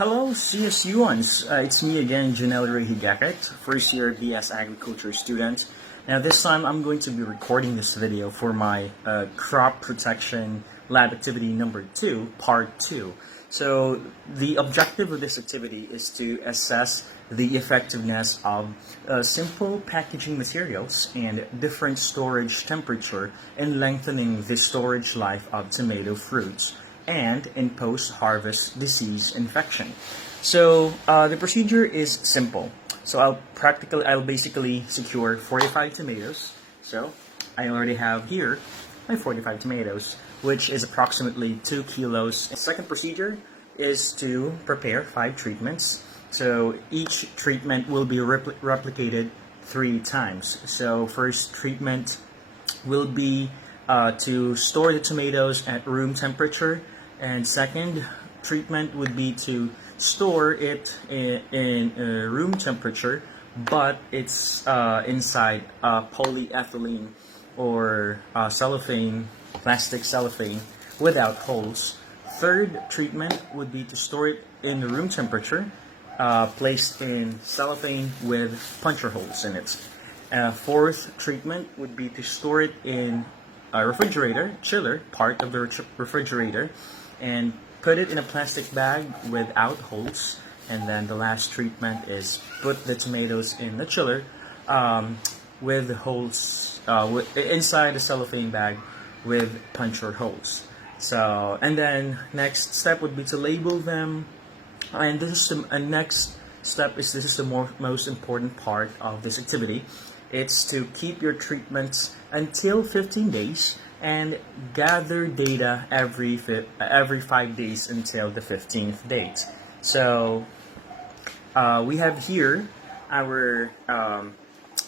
Hello, CSUans. It's me again, Janelle Higakit, first year BS Agriculture student. Now this time I'm going to be recording this video for my crop protection lab activity number 2, part 2. So the objective of this activity is to assess the effectiveness of simple packaging materials and different storage temperature in lengthening the storage life of tomato fruits and in post-harvest disease infection. So the procedure is simple. So I'll basically secure 45 tomatoes. So I already have here my 45 tomatoes, which is approximately 2 kilos. The second procedure is to prepare 5 treatments. So each treatment will be replicated 3 times. So first treatment will be to store the tomatoes at room temperature, and second treatment would be to store it in room temperature, but it's inside polyethylene or cellophane, plastic cellophane without holes. Third treatment would be to store it in the room temperature, placed in cellophane with puncture holes in it. Fourth treatment would be to store it in a refrigerator, chiller, part of the refrigerator, and put it in a plastic bag without holes. And then the last treatment is put the tomatoes in the chiller with holes inside the cellophane bag with puncture holes. So, and then next step would be to label them. And this is the next step is this is the most important part of this activity. It's to keep your treatments until 15 days and gather data every 5 days until the 15th date. So we have here our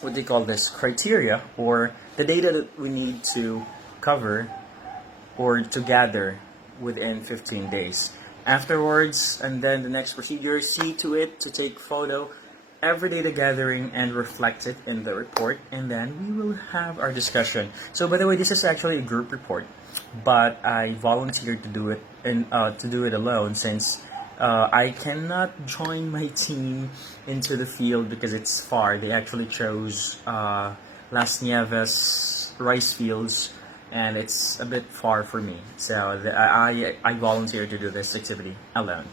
what do you call this, criteria, or the data that we need to cover or to gather within 15 days. Afterwards, and then the next procedure, see to it to take photo every data gathering and reflect it in the report, and then we will have our discussion. So by the way, this is actually a group report, but I volunteered to do it alone since I cannot join my team into the field because it's far. They actually chose Las Nieves rice fields, and it's a bit far for me. So I volunteered to do this activity alone.